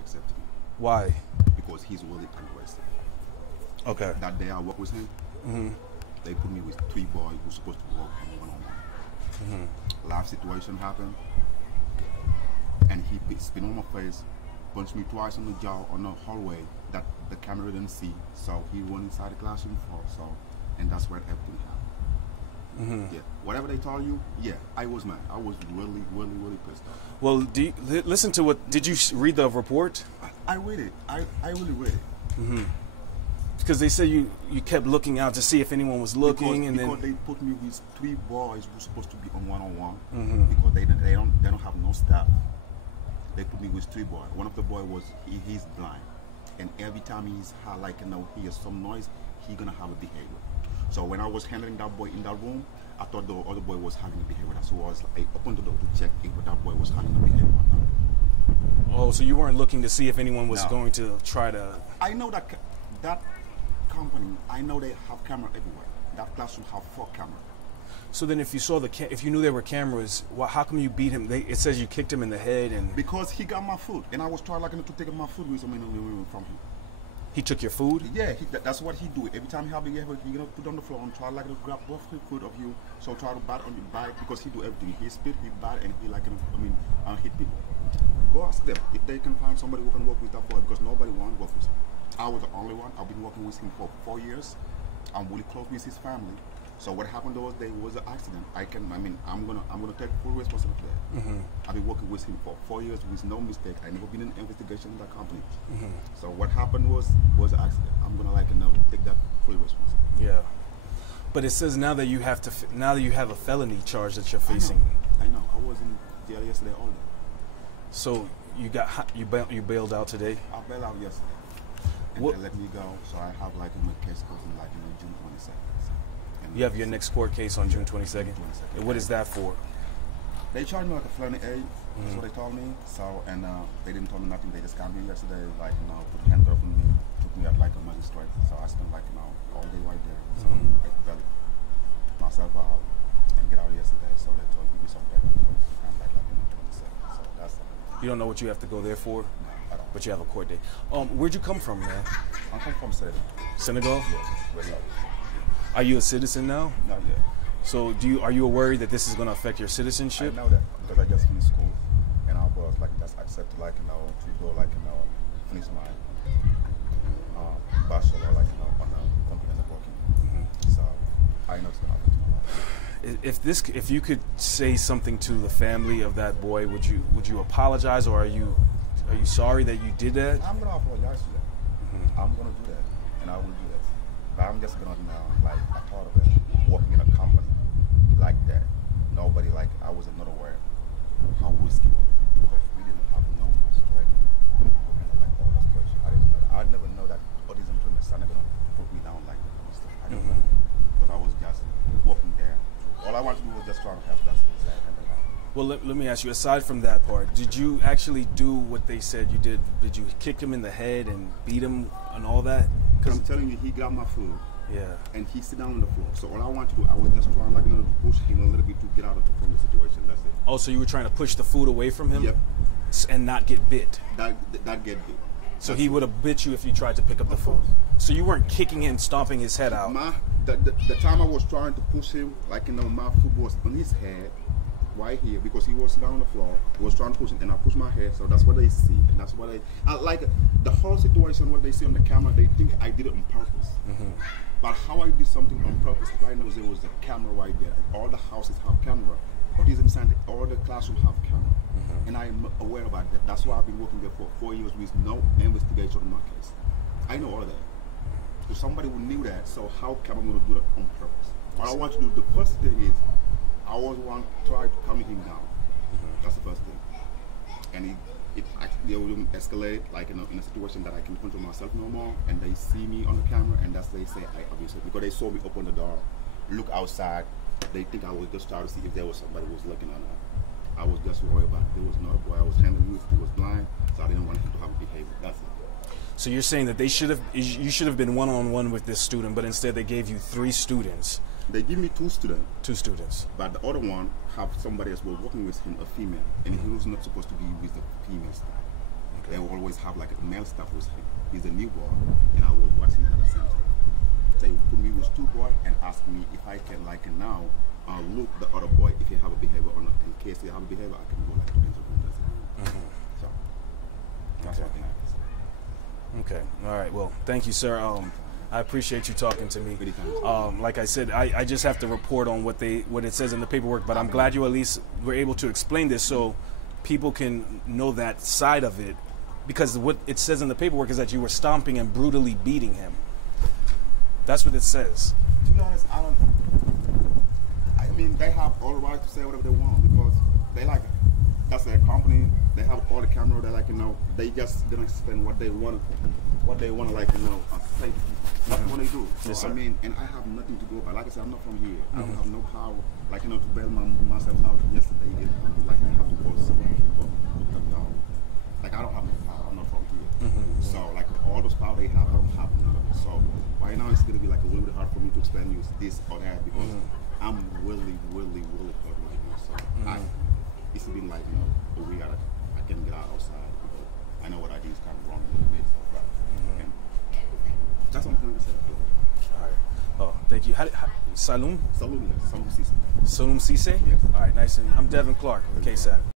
accept him. Why? Because he's really aggressive. Okay. That day I worked with him, they put me with 3 boys who were supposed to work on one-on-one. Live situation happened, and he spit on my face, punched me twice on the jaw on the hallway that the camera didn't see. So he went inside the classroom and that's where everything happened. Yeah, whatever they told you, yeah, I was mad. I was really, really, really pissed off. Well, listen to what, did you read the report? I read it. I really read it. Because they said you kept looking out to see if anyone was looking, because they put me with 3 boys who were supposed to be on one-on-one because they don't have no staff. They put me with 3 boys. One of the boys he's blind, and every time he's hears some noise, he's gonna have a behavior. So when I was handling that boy in that room, I thought the other boy was having a behavior. So I was like, opened the door to check if that boy was having a behavior or not. Oh, so you weren't looking to see if anyone was going to try to... I know that company, I know they have camera everywhere. That classroom have 4 cameras. So then if you saw if you knew there were cameras, how come you beat him? It says you kicked him in the head and... Because he got my food, and I was trying to take my food with him from him. He took your food? Yeah, that's what he do. Every time he have a behavior, he gonna put on the floor and try to grab both the food of you. So try to bite on your bite because he do everything. He spit, he bite, and he hit people. Go ask them if they can find somebody who can work with that boy because nobody want to work with him. I was the only one. I've been working with him for 4 years. I'm really close with his family. So what happened those days was an accident. I'm gonna take full responsibility for that. I've been working with him for 4 years with no mistake. I never been in an investigation in that company. So what happened was an accident. I'm gonna take that full responsibility. Yeah, but it says now that you have a felony charge that you're facing. I know. I was in jail yesterday all day. So you bailed out today? I bailed out yesterday. And they let me go. So I have my case goes in June 22nd. You have your next court case on June 22nd? And what is that for? They charged me like a felony A. That's what they told me. So, and they didn't tell me nothing. They just got me yesterday, put handcuff on me, took me out like a magistrate. So I spent all day right there. So I bailed myself out and get out yesterday. So they told me give me some paper. I'm back on the 22nd. So that's it. You don't know what you have to go there for? No, I don't. But you have a court date. Where'd you come from, man? I come from Senegal. Senegal? Yes. Are you a citizen now? Not yet. So are you worried that this is going to affect your citizenship? I know that because I just finished school and I was just accepted to go finish my bachelor on a company that I'm working. So I know it's going to affect my life. If you could say something to the family of that boy, would you apologize, or are you sorry that you did that? I'm gonna apologize to that. I'm gonna do that, and I will do that. But I'm just gonna I thought of it working in a company like that. Nobody I was not aware how risky it was because we didn't have no much training. All that question. I didn't know that. I never know that autism treatment center gonna put me down like that. I didn't know because I was just working there. All I wanted to do was just try to help. That's it. Well, let me ask you, aside from that part, did you actually do what they said you did? Did you kick him in the head and beat him and all that? Because I'm telling you, he got my food. Yeah. And he sit down on the floor. So all I want to do, I was just trying to push him a little bit to get out from the situation. That's it. Oh, so you were trying to push the food away from him? Yep. And not get bit? That get bit. So he would have bit you if you tried to pick up the food? So you weren't kicking him, stomping his head out? The time I was trying to push him, my foot was on his head, right here, because he was down on the floor. I was trying to push him, and I pushed my head, so that's what they see, and that's what I like the whole situation. What they see on the camera, they think I did it on purpose. But how I did something on purpose, right now there was a camera right there. All the houses have camera. Autism Center, all the classrooms have camera, and I am aware about that. That's why I've been working there for 4 years with no investigation on my case. I know all of that. So somebody who knew that. So how come I'm going to do that on purpose? What I want to do, the first thing is, I always want to try to calm him down. That's the first thing. And it will escalate in a situation that I can control myself no more, and they see me on the camera, and that's they say I abuse it because they saw me open the door, look outside. They think I was just trying to see if there was somebody who was looking or not. I was just worried about it. There was another boy I was handling with. He was blind, so I didn't want him to have a behavior. That's it. So you're saying that you should have been one-on-one with this student, but instead they gave you 3 students. They give me 2 students. 2 students. But the other one have somebody else was working with him, a female, and he was not supposed to be with the female. Okay. will always have like a male staff with him. He's a newborn, and I was watching at the same time. They put me with two boys and asked me if I can like now look the other boy if he have a behavior or not. In case he have a behavior, I can go like to the room. So that's what happens. Okay. All right. Well, thank you, sir. I appreciate you talking to me. Like I said, I just have to report on what it says in the paperwork, but I'm glad you at least were able to explain this so people can know that side of it, because what it says in the paperwork is that you were stomping and brutally beating him. That's what it says. To be honest, I mean, they have all the right to say whatever they want because they like, that's their company. They have all the camera. They like, they just gonna spend what they want like, say. That's what they do. So Yes, I mean, and I have nothing to go by. Like I said, I'm not from here. I don't have no power, like, to bail myself out yesterday. Like, I have to go somewhere. Like, I don't have no power. I'm not from here. So, like, all those power they have, I don't have none of it. So, right now, it's going to be, like, a little bit hard for me to explain you this or that because I'm really hurt right now. So, it's been, like, a week I can't get outside because I know what I did is kind of wrong a little bit. And that's what I'm going to say. All right. Oh, thank you. Saloum? Saloum, yes. Saloum Cisse. Saloum Cisse? Yes. All right, nice. I'm Devin Clark, KSAT.